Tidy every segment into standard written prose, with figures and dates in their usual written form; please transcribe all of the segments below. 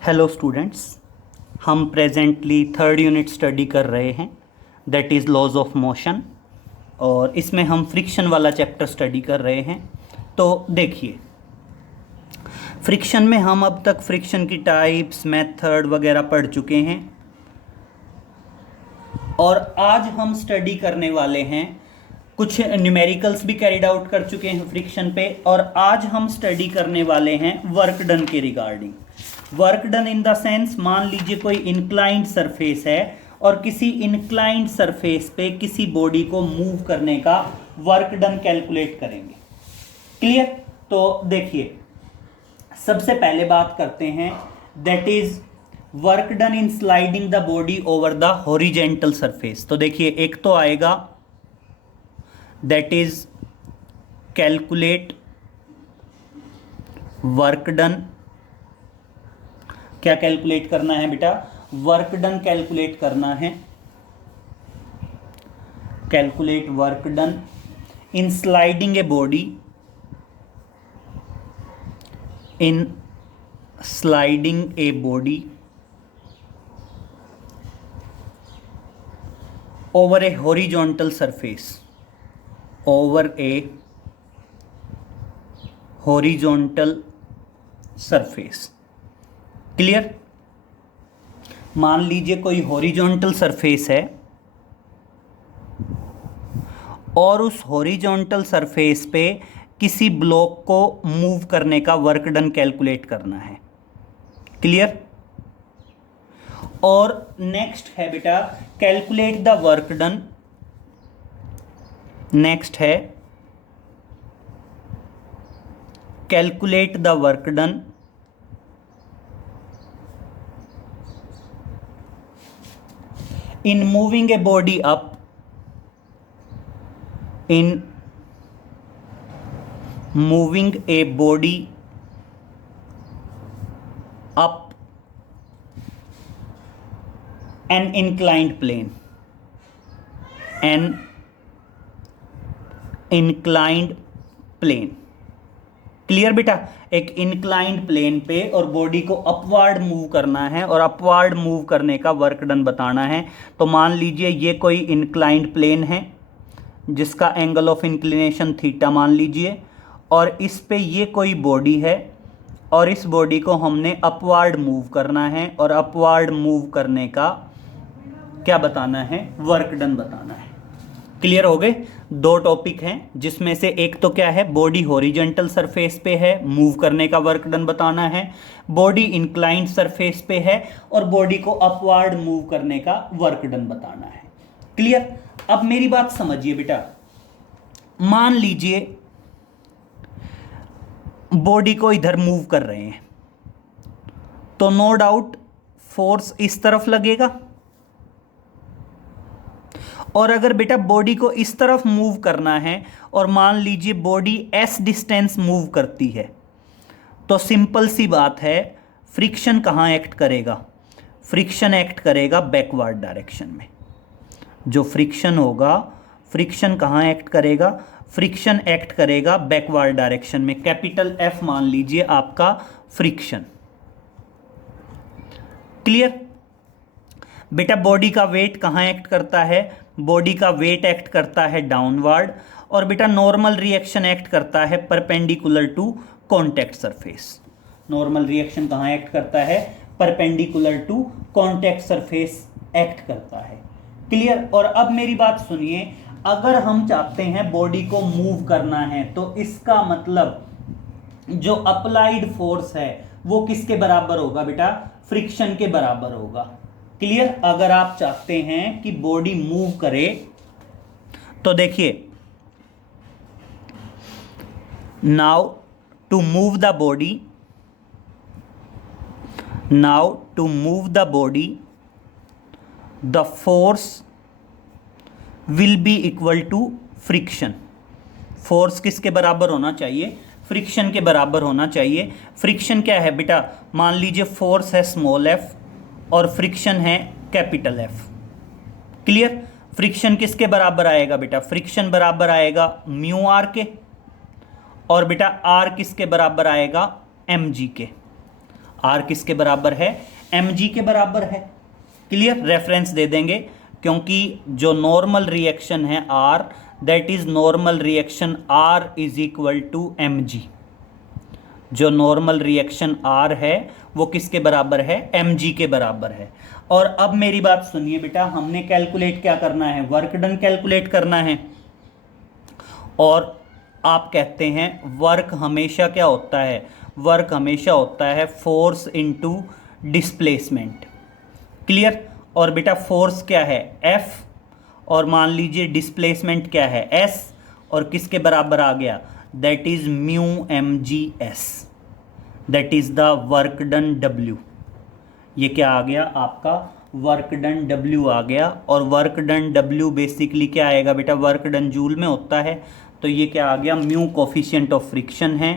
Hello students, हम presently third unit study कर रहे हैं, that is laws of motion. और इसमें हम फ्रिक्शन वाला चैप्टर स्टडी कर रहे हैं। तो देखिए, फ्रिक्शन में हम अब तक फ्रिक्शन की टाइप्स, मेथड वगैरह पढ़ चुके हैं। और आज हम स्टडी करने वाले हैं, कुछ न्यूमेरिकल्स भी कैरिड आउट कर चुके हैं फ्रिक्शन पे। और आज हम स्टडी करने वाले हैं वर्क डन के regarding. Work done in the sense, मान लीजिए कोई इंक्लाइंड सरफेस है और किसी इंक्लाइंड सरफेस पे किसी बॉडी को मूव करने का वर्क डन कैलकुलेट करेंगे। क्लियर? तो देखिए, सबसे पहले बात करते हैं, that is work done in sliding the body over the horizontal surface. तो देखिए, एक तो आएगा that is calculate work done. क्या कैलकुलेट करना है बेटा? वर्क डन कैलकुलेट करना है। Calculate work done in sliding a body, in sliding a body over A horizontal surface, over A horizontal surface. Clear? मान लीजिए कोई हॉरिजॉन्टल सरफेस है और उस हॉरिजॉन्टल सरफेस पे किसी ब्लॉक को मूव करने का वर्क डन कैलकुलेट करना है। क्लियर? और नेक्स्ट है बेटा, calculate the work done. Next है calculate the work done in moving a body up, in moving a body up an inclined plane, an inclined plane। Clear बेटा? एक inclined plane पे और बॉडी को upward move करना है और upward move करने का वर्क डन बताना है। तो मान लीजिए ये कोई इंक्लाइंड प्लेन है जिसका एंगल ऑफ इंक्लिनेशन थीटा मान लीजिए, और इस पे ये कोई बॉडी है और इस बॉडी को हमने अपवार्ड मूव करना है और अपवार्ड मूव करने का क्या बताना है? वर्क डन बताना है। क्लियर हो गए? दो टॉपिक हैं, जिसमें से एक तो क्या है, बॉडी हॉरिजॉन्टल सरफेस पे है, मूव करने का वर्क डन बताना है। बॉडी इंक्लाइंड सरफेस पे है और बॉडी को अपवार्ड मूव करने का वर्क डन बताना है। क्लियर? अब मेरी बात समझिए बेटा, मान लीजिए बॉडी को इधर मूव कर रहे हैं तो नो डाउट फोर्स इस तरफ लगेगा। और अगर बेटा बॉडी को इस तरफ मूव करना है और मान लीजिए बॉडी एस डिस्टेंस मूव करती है, तो सिंपल सी बात है, फ्रिक्शन कहाँ एक्ट करेगा? फ्रिक्शन एक्ट करेगा बैकवर्ड डायरेक्शन में। जो फ्रिक्शन होगा, फ्रिक्शन कहाँ एक्ट करेगा? फ्रिक्शन एक्ट करेगा बैकवर्ड डायरेक्शन में। कैपिटल एफ मान लीजिए आपका फ्रिक्शन। क्लियर? बेटा बॉडी का वेट कहाँ एक्ट करता है? बॉडी का वेट एक्ट करता है डाउनवर्ड। और बेटा नॉर्मल रिएक्शन एक्ट करता है perpendicular to contact surface. Normal reaction कहाँ एक्ट करता है? Perpendicular to contact surface act करता है। क्लियर? और अब मेरी बात सुनिए, अगर हम चाहते हैं बॉडी को मूव करना है तो इसका मतलब जो अप्लाइड फोर्स है वो किसके बराबर होगा बेटा? फ्रिक्शन के बराबर होगा। क्लियर? अगर आप चाहते हैं कि बॉडी मूव करे तो देखिए, now to move the body, now to move the body the force will be equal to friction. Force किसके बराबर होना चाहिए? फ्रिक्शन के बराबर होना चाहिए। फ्रिक्शन क्या है बेटा? मान लीजिए फोर्स है स्मॉल एफ और फ्रिक्शन है कैपिटल एफ। क्लियर? फ्रिक्शन किसके बराबर आएगा बेटा? फ्रिक्शन बराबर आएगा म्यू आर के, और बेटा आर किसके बराबर आएगा? एम जी के। आर किसके बराबर है, mg के बराबर है। क्लियर, रेफरेंस दे देंगे क्योंकि जो नॉर्मल रिएक्शन है R, that is normal reaction R is equal to mg। जो नॉर्मल रिएक्शन आर है वो किसके बराबर है, mg के बराबर है। और अब मेरी बात सुनिए बेटा, हमने कैलकुलेट क्या करना है, वर्क डन कैलकुलेट करना है। और आप कहते हैं वर्क हमेशा क्या होता है, वर्क हमेशा होता है फोर्स इनटू डिस्प्लेसमेंट। क्लियर, और बेटा फोर्स क्या है F, और मान लीजिए डिस्प्लेसमेंट क्या है S, और किसके बराबर आ गया, that is mu mgs, that is the work done W। ये क्या आ गया आपका, वर्क डन W आ गया। और वर्क डन W बेसिकली क्या आएगा बेटा, वर्क डन जूल में होता है, तो ये क्या आ गया, म्यू कोफिशिएंट ऑफ फ्रिक्शन है,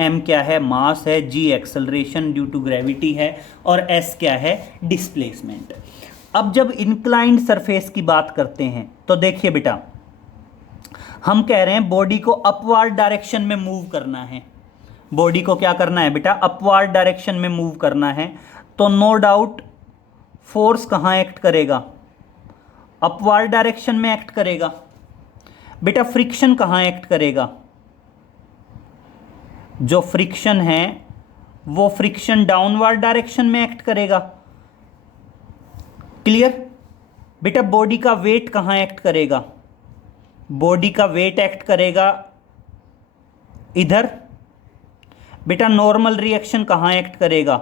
m क्या है, मास है, g acceleration due to gravity है, और s क्या है, डिस्प्लेसमेंट। अब जब इंक्लाइंड सरफेस की बात करते हैं तो देखिए बेटा, हम कह रहे हैं बॉडी को अपवार्ड डायरेक्शन में मूव करना है। बॉडी को क्या करना है बेटा, अपवार्ड डायरेक्शन में मूव करना है। तो नो डाउट फोर्स कहाँ एक्ट करेगा, अपवार्ड डायरेक्शन में एक्ट करेगा। बेटा फ्रिक्शन कहाँ एक्ट करेगा, जो फ्रिक्शन है वो फ्रिक्शन डाउनवर्ड डायरेक्शन में एक्ट करेगा। क्लियर, बेटा बॉडी का वेट कहाँ एक्ट करेगा, बॉडी का वेट एक्ट करेगा इधर। बेटा नॉर्मल रिएक्शन कहाँ एक्ट करेगा,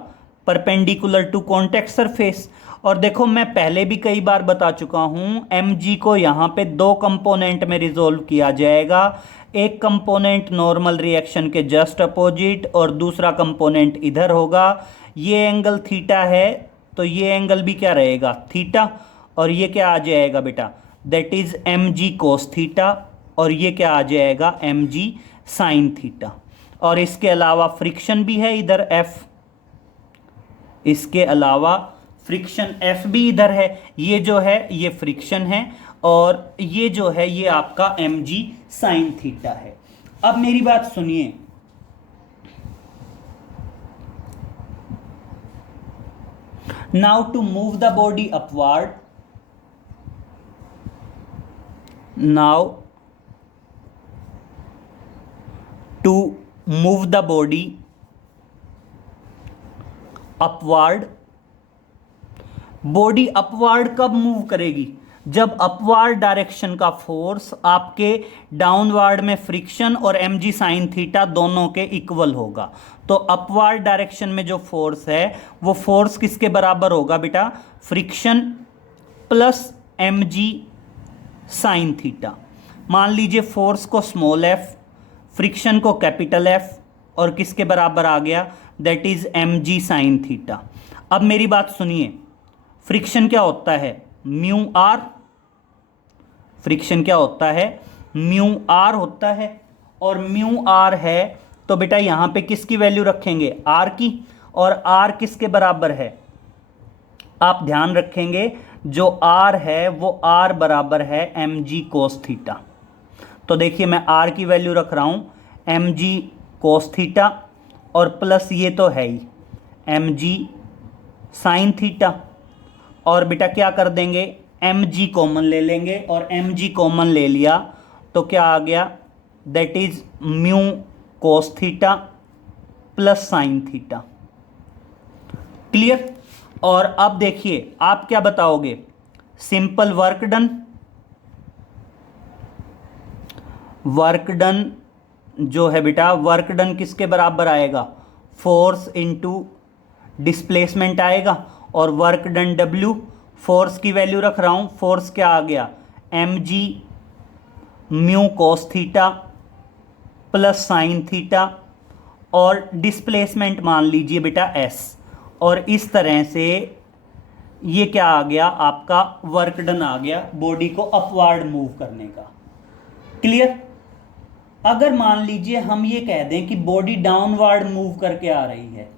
परपेंडिकुलर टू कॉन्टैक्ट सरफेस। और देखो मैं पहले भी कई बार बता चुका हूं, mg को यहां पे दो कंपोनेंट में रिजोल्व किया जाएगा। एक कंपोनेंट नॉर्मल रिएक्शन के जस्ट अपोजिट और दूसरा कंपोनेंट इधर होगा। ये एंगल थीटा है तो ये एंगल भी क्या रहेगा, थीटा। और ये क्या आ जाएगा बेटा, that is mg cos theta, और ये क्या आ जाएगा, mg साइन थीटा। और इसके अलावा फ्रिक्शन भी है इधर F, इसके अलावा फ्रिक्शन F भी इधर है। ये जो है ये फ्रिक्शन है, और ये जो है ये आपका mg साइन थीटा है। अब मेरी बात सुनिए, now to move the body upward, now to move the body upward. Body upward कब मूव करेगी, जब अपवर्ड डायरेक्शन का फोर्स आपके डाउनवर्ड में फ्रिक्शन और mg साइन थीटा दोनों के इक्वल होगा। तो अपवर्ड डायरेक्शन में जो फोर्स है वो फोर्स किसके बराबर होगा बेटा, friction plus mg sine theta. मान लीजिए फोर्स को स्मॉल f, फ्रिक्शन को कैपिटल F, और किसके बराबर आ गया, that is mg sine theta. अब मेरी बात सुनिए, फ्रिक्शन क्या होता है, म्यू आर। फ्रिक्शन क्या होता है, म्यू आर होता है। और म्यू आर है तो बेटा यहां पे किसकी वैल्यू रखेंगे, आर की। और आर किसके बराबर है, आप ध्यान रखेंगे जो आर है वो आर बराबर है mg कोस थीटा। तो देखिए मैं आर की वैल्यू रख रहा हूं mg कोस थीटा, और प्लस ये तो है ही mg साइन थीटा। और बेटा क्या कर देंगे, mg कॉमन ले लेंगे, और mg कॉमन ले लिया तो क्या आ गया, that is mu cos theta plus sine theta. Clear. और अब देखिए आप क्या बताओगे, simple work done. Work done जो है बेटा, वर्क डन किसके बराबर आएगा, फोर्स इनटू डिस्प्लेसमेंट आएगा। और वर्क डन W, फोर्स की वैल्यू रख रहा हूं, फोर्स क्या आ गया, mg mu cos theta plus sign theta, और डिस्प्लेसमेंट मान लीजिए बेटा s। और इस तरह से ये क्या आ गया, आपका वर्क डन आ गया बॉडी को अपवर्ड मूव करने का। क्लियर। अगर मान लीजिए हम ये कह दें कि बॉडी डाउनवर्ड मूव करके आ रही है,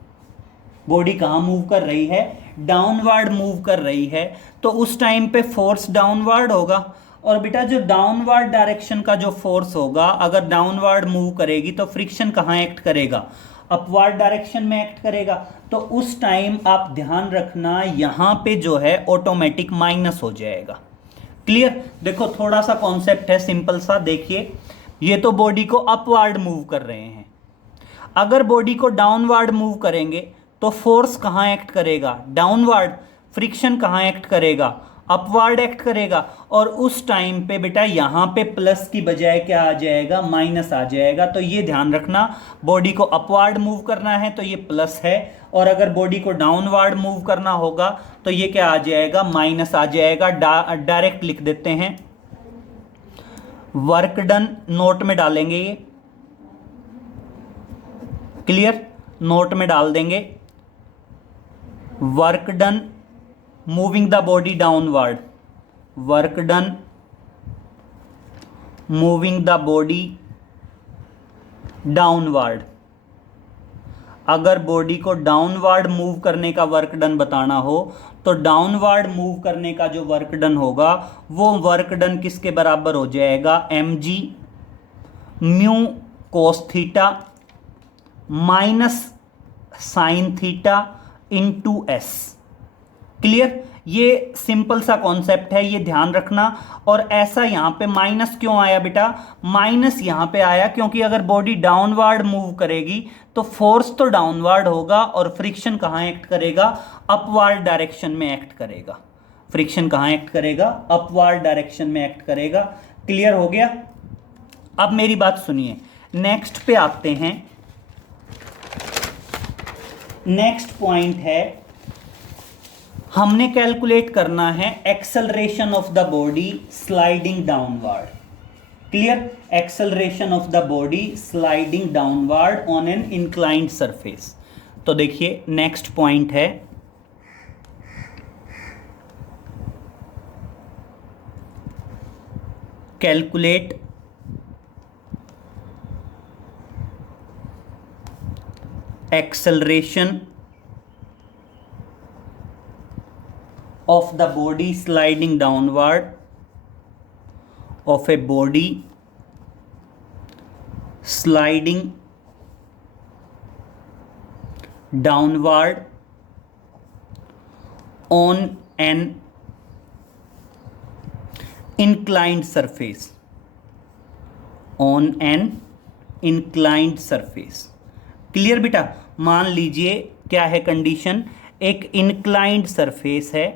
बॉडी कहाँ मूव कर रही है, डाउनवर्ड मूव कर रही है, तो उस टाइम पे फोर्स डाउनवर्ड होगा। और बेटा जो डाउनवर्ड डायरेक्शन का जो फोर्स होगा, अगर डाउनवर्ड मूव करेगी तो फ्रिक्शन कहाँ एक्ट करेगा, अपवार्ड डायरेक्शन में एक्ट करेगा, तो उस टाइम आप ध्यान रखना यहां पे जो है ऑटोमेटिक माइनस हो जाएगा। क्लियर? देखो थोड़ा सा कॉन्सेप्ट है सिंपल सा, देखिए ये तो बॉडी को अपवार्ड मूव कर रहे हैं, अगर बॉडी को डाउनवर्ड मूव करेंगे तो फोर्स कहां एक्ट करेगा? डाउनवर्ड। फ्रिक्शन कहां एक्ट करेगा? अपवार्ड एक्ट करेगा। और उस टाइम पे बेटा यहां पे प्लस की बजाय क्या आ जाएगा? माइनस आ जाएगा। तो ये ध्यान रखना, बॉडी को अपवार्ड मूव करना है तो ये प्लस है, और अगर बॉडी को डाउनवर्ड मूव करना होगा तो ये क्या आ जाएगा? माइनस आ जाएगा। डायरेक्ट लिख देते हैं, वर्क डन नोट में डालेंगे, ये क्लियर, नोट में डाल देंगे, work done moving the body downward, work done moving the body downward. अगर बॉडी को डाउनवर्ड मूव करने का वर्क डन बताना हो तो डाउनवर्ड मूव करने का जो वर्क डन होगा वो वर्क डन किसके बराबर हो जाएगा? mg mu cos theta minus sine theta into S. Clear? ये सिंपल सा कॉन्सेप्ट है, ये ध्यान रखना। और ऐसा यहां पे माइनस क्यों आया बेटा? माइनस यहां पे आया क्योंकि अगर बॉडी डाउनवर्ड मूव करेगी तो फोर्स तो डाउनवर्ड होगा और फ्रिक्शन कहां एक्ट करेगा? अपवर्ड डायरेक्शन में एक्ट करेगा। फ्रिक्शन कहां एक्ट करेगा? अपवर्ड डायरेक्शन में एक्ट करेगा। क्लियर हो गया? अब मेरी बात सुनिए, नेक्स्ट पे आते हैं। नेक्स्ट पॉइंट है, हमने कैलकुलेट करना है acceleration of the body sliding downward. Clear? Acceleration of the body sliding downward on an inclined surface. तो देखिए नेक्स्ट पॉइंट है, calculate acceleration of the body sliding downward, of a body sliding downward on an inclined surface, on an inclined surface। Clear बेटा? मान लीजिए क्या है condition, एक inclined surface है,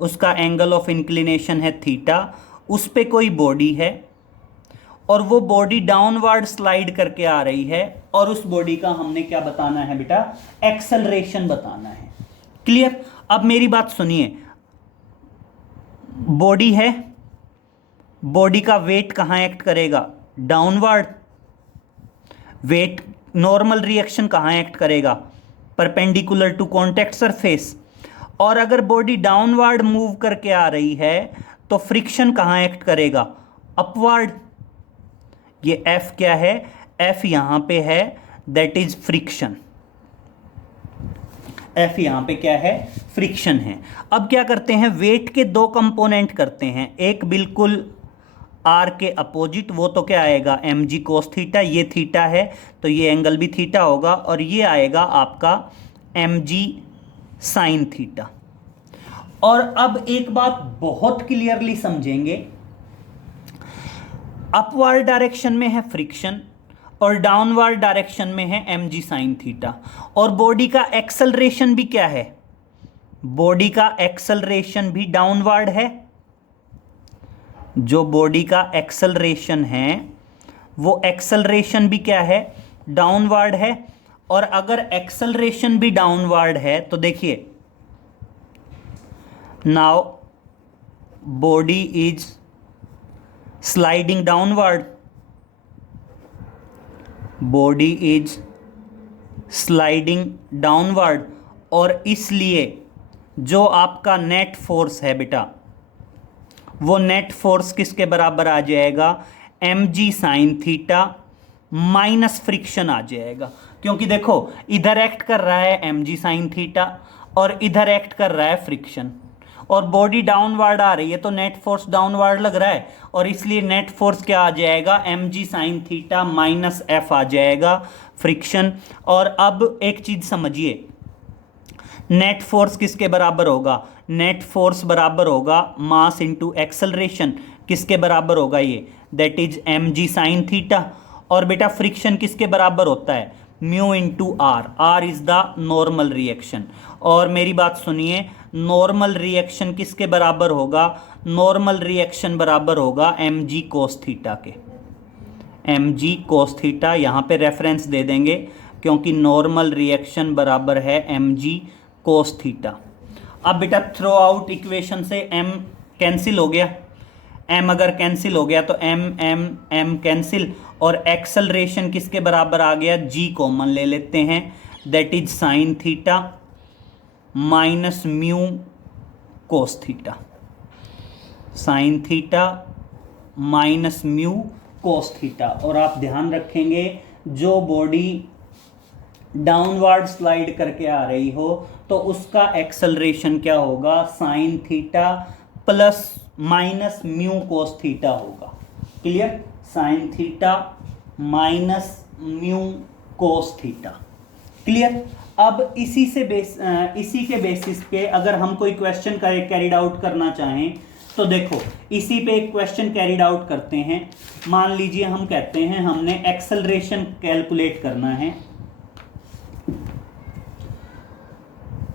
उसका एंगल ऑफ इंक्लिनेशन है थीटा, उस पे कोई बॉडी है और वो बॉडी डाउनवर्ड स्लाइड करके आ रही है, और उस बॉडी का हमने क्या बताना है बेटा? एक्सेलरेशन बताना है। क्लियर? अब मेरी बात सुनिए, बॉडी है, बॉडी का वेट कहां एक्ट करेगा? डाउनवर्ड। वेट नॉर्मल रिएक्शन कहां एक्ट करेगा? Perpendicular to contact surface. और अगर बॉडी डाउनवर्ड मूव करके आ रही है तो फ्रिक्शन कहां एक्ट करेगा? अपवर्ड। ये F क्या है? F यहां पे है, दैट इज फ्रिक्शन। F यहां पे क्या है? फ्रिक्शन है। अब क्या करते हैं, वेट के दो कंपोनेंट करते हैं, एक बिल्कुल R के अपोजिट, वो तो क्या आएगा? mg कोस थीटा, ये थीटा है तो ये एंगल भी थीटा होगा, और ये आएगा आपका mg साइन थीटा। और अब एक बात बहुत क्लियरली समझेंगे, अपवर्ड डायरेक्शन में है फ्रिक्शन और डाउनवर्ड डायरेक्शन में है mg साइन थीटा, और बॉडी का एक्सेलरेशन भी क्या है? बॉडी का एक्सेलरेशन भी डाउनवर्ड है। जो बॉडी का एक्सेलरेशन है वो एक्सेलरेशन भी क्या है? डाउनवर्ड है। और अगर एक्सेलरेशन भी डाउनवर्ड है तो देखिए, now body is sliding downward, body is sliding downward, और इसलिए जो आपका नेट फोर्स है बेटा, वो नेट फोर्स किसके बराबर आ जाएगा? mg sine theta minus friction आ जाएगा। क्योंकि देखो इधर एक्ट कर रहा है mg साइन थीटा और इधर एक्ट कर रहा है फ्रिक्शन, और बॉडी डाउनवर्ड आ रही है तो नेट फोर्स डाउनवर्ड लग रहा है, और इसलिए नेट फोर्स क्या आ जाएगा, mg sine theta minus f आ जाएगा, फ्रिक्शन। और अब एक चीज समझिए, नेट फोर्स किसके बराबर होगा, नेट फोर्स बराबर होगा मास इंटू एक्सेलरेशन। किसके बराबर होगा ये, that is mg sine theta. और बेटा फ्रिक्शन किसके बराबर होता है, mu into R, R is the normal reaction. और मेरी बात सुनिए, नॉर्मल रिएक्शन किसके बराबर होगा, नॉर्मल रिएक्शन बराबर होगा mg कोस थीटा के, mg कोस थीटा, यहाँ पे रेफरेंस दे देंगे क्योंकि नॉर्मल रिएक्शन बराबर है mg कोस थीटा। अब बेटा थ्रो आउट इक्वेशन से m कैंसिल हो गया, m अगर कैंसिल हो गया तो m कैंसिल, और एक्सेलरेशन किसके बराबर आ गया, g कॉमन ले लेते हैं, that is sine theta minus mu cos theta, sign theta minus mu cos theta. और आप ध्यान रखेंगे जो बॉडी डाउनवर्ड स्लाइड करके आ रही हो तो उसका एक्सेलरेशन क्या होगा, sine theta plus minus mu cos theta होगा। Clear, sine theta minus mu cos theta. Clear. अब इसी के बेसिस पे अगर हम कोई क्वेश्चन कैरिड आउट करना चाहें तो देखो इसी पे एक क्वेश्चन कैरिड आउट करते हैं। मान लीजिए हम कहते हैं हमने एक्सेलरेशन कैलकुलेट करना है,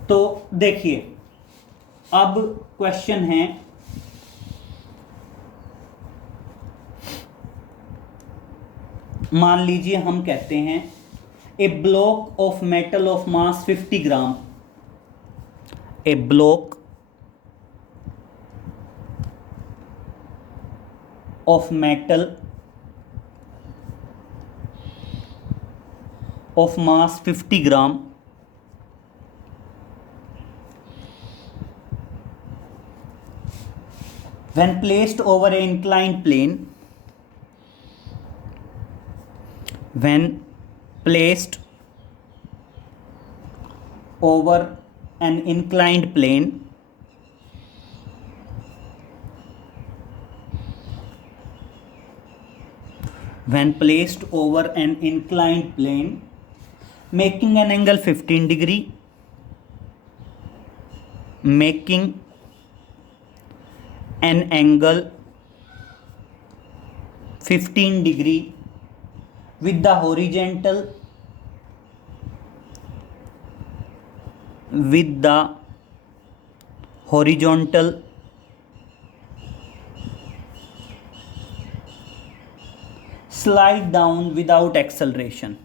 तो देखिए अब क्वेश्चन है, मान लीजिए हम कहते हैं a block of metal of mass 50 gram, a block of metal of mass 50 gram when placed over an inclined plane, when placed over an inclined plane, when placed over an inclined plane making an angle 15 degree, making an angle 15 degree with the horizontal slide down without acceleration,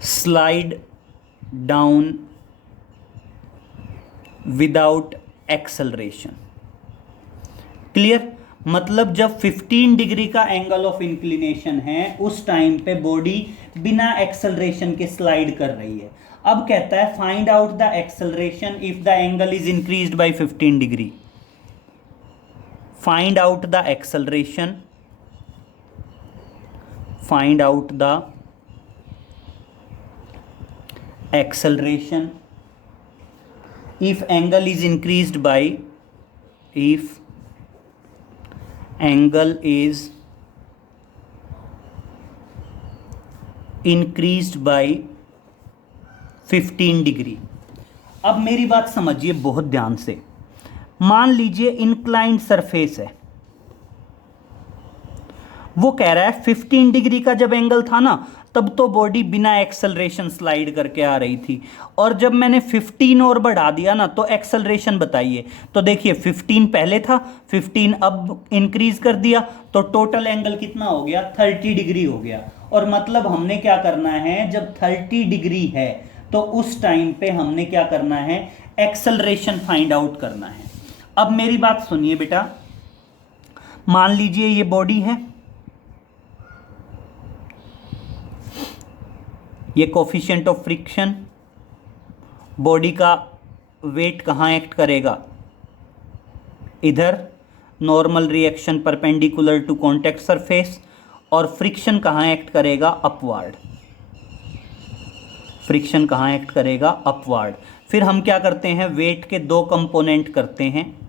slide down without acceleration। Clear, मतलब जब 15 degree का angle of inclination है उस time पे body बिना acceleration के slide कर रही है। अब कहता है find out the acceleration if the angle is increased by 15 degree, find out the acceleration, find out the acceleration if angle is increased by, if angle is increased by 15 degree. अब मेरी बात समझिए बहुत ध्यान से, मान लीजिए इंक्लाइंड सरफेस है, वो कह रहा है 15 डिग्री का जब एंगल था ना तब तो बॉडी बिना एक्सेलरेशन स्लाइड करके आ रही थी, और जब मैंने 15 और बढ़ा दिया ना तो एक्सेलरेशन बताइए। तो देखिए 15 पहले था, 15 अब इंक्रीज कर दिया तो टोटल एंगल कितना हो गया, 30 डिग्री हो गया। और मतलब हमने क्या करना है, जब 30 डिग्री है तो उस टाइम पे हमने क्या करना है, एक्सेलरेशन फाइंड आउट करना है। अब मेरी बात सुनिए बेटा, मान लीजिए ये बॉडी है, ये कोफिशिएंट ऑफ फ्रिक्शन, बॉडी का वेट कहाँ एक्ट करेगा, इधर, normal reaction perpendicular to contact surface, और फ्रिक्शन कहाँ एक्ट करेगा, अपवार्ड, फ्रिक्शन कहाँ एक्ट करेगा, अपवार्ड। फिर हम क्या करते हैं, वेट के दो कंपोनेंट करते हैं।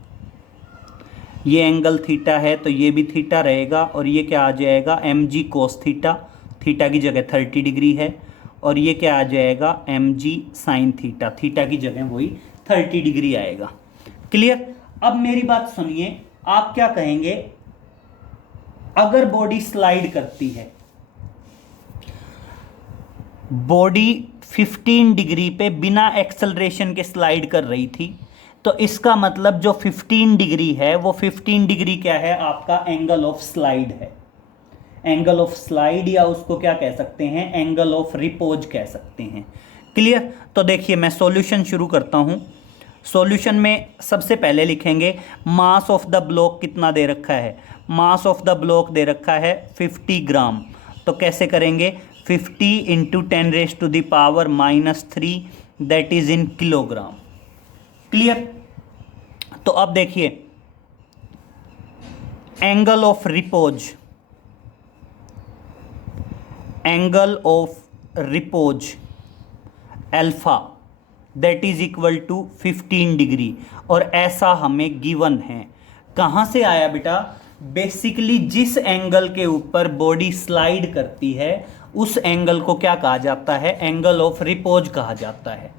ये एंगल थीटा है तो ये भी थीटा रहेगा, और ये क्या आ जाएगा, M G cos theta, theta की जगह 30 डिग्री है, और ये क्या आ जाएगा, M G sine theta, theta की जगह वही 30 डिग्री आएगा। क्लियर। अब मेरी बात सुनिए, आप क्या कहेंगे, अगर बॉडी स्लाइड करती है, बॉडी 15 डिग्री पे बिना एक्सेलरेशन के स्लाइड कर रही थी, तो इसका मतलब जो 15 डिग्री है वो 15 डिग्री क्या है, आपका एंगल ऑफ स्लाइड है। एंगल ऑफ स्लाइड, या उसको क्या कह सकते हैं, एंगल ऑफ रिपोज कह सकते हैं। क्लियर। तो देखिए मैं सॉल्यूशन शुरू करता हूं। सॉल्यूशन में सबसे पहले लिखेंगे मास ऑफ द ब्लॉक कितना दे रखा है, मास ऑफ द ब्लॉक दे रखा है 50 ग्राम। तो कैसे करेंगे, 50 into 10⁻³ that is in kilogram. Clear. तो अब देखिए angle of repose, angle of repose alpha that is equal to 15 degree, और ऐसा हमें गिवन है। कहाँ से आया बेटा, बेसिकली जिस एंगल के ऊपर बॉडी स्लाइड करती है उस एंगल को क्या कहा जाता है, एंगल ऑफ रिपोज कहा जाता है।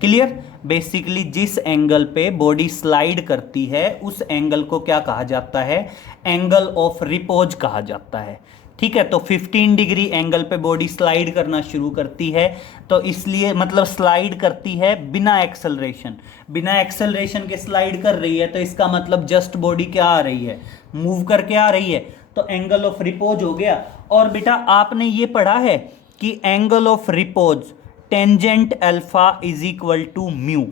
क्लियर। बेसिकली जिस एंगल पे बॉडी स्लाइड करती है उस एंगल को क्या कहा जाता है, एंगल ऑफ रिपोज कहा जाता है। ठीक है। तो 15 डिग्री एंगल पे बॉडी स्लाइड करना शुरू करती है, तो इसलिए मतलब स्लाइड करती है बिना एक्सेलरेशन, बिना एक्सेलरेशन के स्लाइड कर रही है, तो इसका मतलब जस्ट बॉडी क्या आ रही है, मूव करके आ रही है, तो एंगल ऑफ रिपोज हो गया। और बेटा आपने ये पढ़ा है कि angle of repose tangent alpha is equal to mu,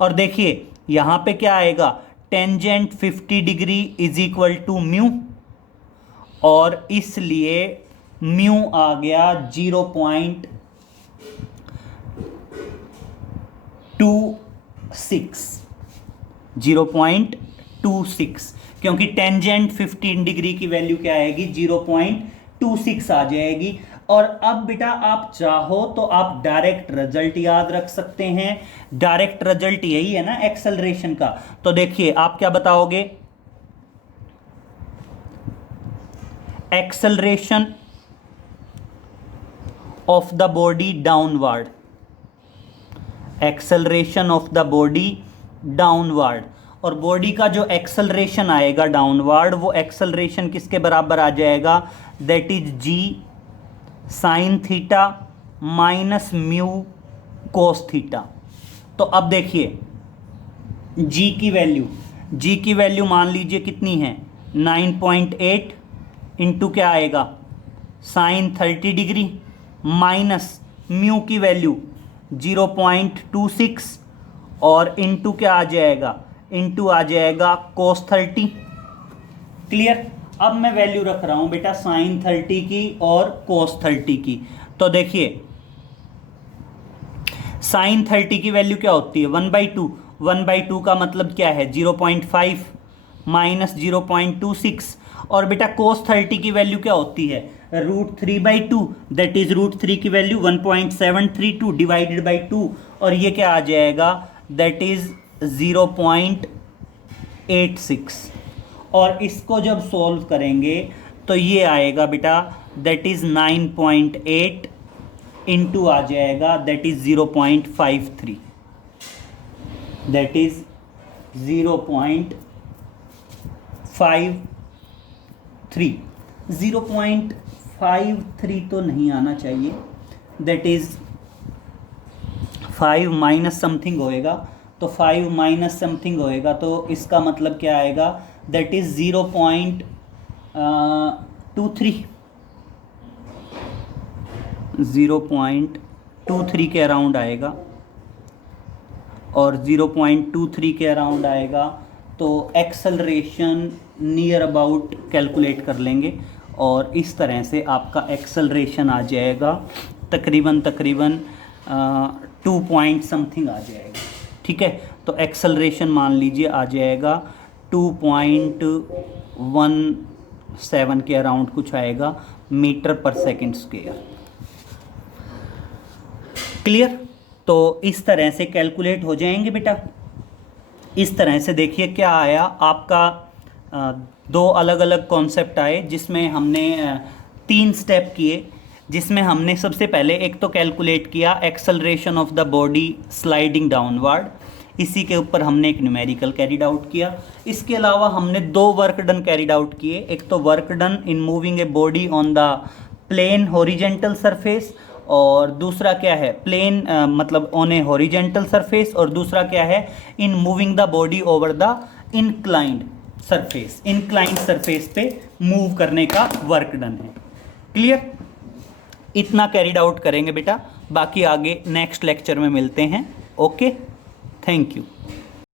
और देखिए यहां पे क्या आएगा, tangent 50 degree is equal to mu, और इसलिए म्यू आ गया 0.26, क्योंकि टेंजेंट 15 डिग्री की वैल्यू क्या आएगी, 0.26 आ जाएगी। और अब बेटा आप चाहो तो आप डायरेक्ट रिजल्ट याद रख सकते हैं, डायरेक्ट रिजल्ट यही है ना एक्सेलरेशन का। तो देखिए आप क्या बताओगे, acceleration of the body downward, acceleration of the body downward, और बॉडी का जो एक्सेलरेशन आएगा डाउनवर्ड, वो एक्सेलरेशन किसके बराबर आ जाएगा, that is G sine theta minus mu cos theta. तो अब देखिए जी की वैल्यू मान लीजिए कितनी है, 9.8 इंटू क्या आएगा, साइन 30 डिग्री, माइनस म्यू की वैल्यू 0.26, और इंटू क्या आ जाएगा, इंटू आ जाएगा कोस 30। क्लियर। अब मैं वैल्यू रख रहा हूं बेटा साइन 30 की और कोस 30 की। तो देखिए साइन 30 की वैल्यू क्या होती है, 1/2, 1/2 का मतलब क्या है, 0.5 माइनस 0.26, और बेटा कोस 30 की वैल्यू क्या होती है, √3/2, दैट इज √3 की वैल्यू 1.732 डिवाइडेड बाई 2, और ये क्या आ जाएगा, दैट इज 0.86, और इसको जब सॉल्व करेंगे तो ये आएगा बेटा दैट इज 9.8 इंटू आ जाएगा दैट इज 0.53, दैट इज 0.53 तो नहीं आना चाहिए, दैट इज 5 माइनस समथिंग होएगा, तो 5 माइनस समथिंग होएगा, तो इसका मतलब क्या आएगा, दैट इज 0.23 के अराउंड आएगा, और 0.23 के अराउंड आएगा, तो एक्सेलरेशन नियर अबाउट कैलकुलेट कर लेंगे, और इस तरह से आपका एक्सेलरेशन आ जाएगा तकरीबन 2 पॉइंट समथिंग आ जाएगा। ठीक है। तो एक्सेलरेशन मान लीजिए आ जाएगा 2.17 के अराउंड कुछ आएगा मीटर पर सेकंड स्क्वायर। क्लियर। तो इस तरह से कैलकुलेट हो जाएंगे बेटा। इस तरह से देखिए क्या आया आपका, दो अलग अलग कॉन्सेप्ट आए जिसमें हमने 3 स्टेप किए, जिसमें हमने सबसे पहले एक तो कैलकुलेट किया acceleration of the body sliding downward, इसी के ऊपर हमने एक न्यूमेरिकल कैरिड आउट किया। इसके अलावा हमने 2 वर्क डन कैरिड आउट किए, एक तो work done in moving a body on the plane horizontal surface, और दूसरा क्या है प्लेन मतलब ऑन ए हॉरिजेंटल सरफेस, और दूसरा क्या है in moving the body over the inclined surface, inclined surface पे मूव करने का वर्क डन है। क्लियर? इतना कैरिड आउट करेंगे बेटा, बाकी आगे नेक्स्ट लेक्चर में मिलते हैं। Okay, thank you.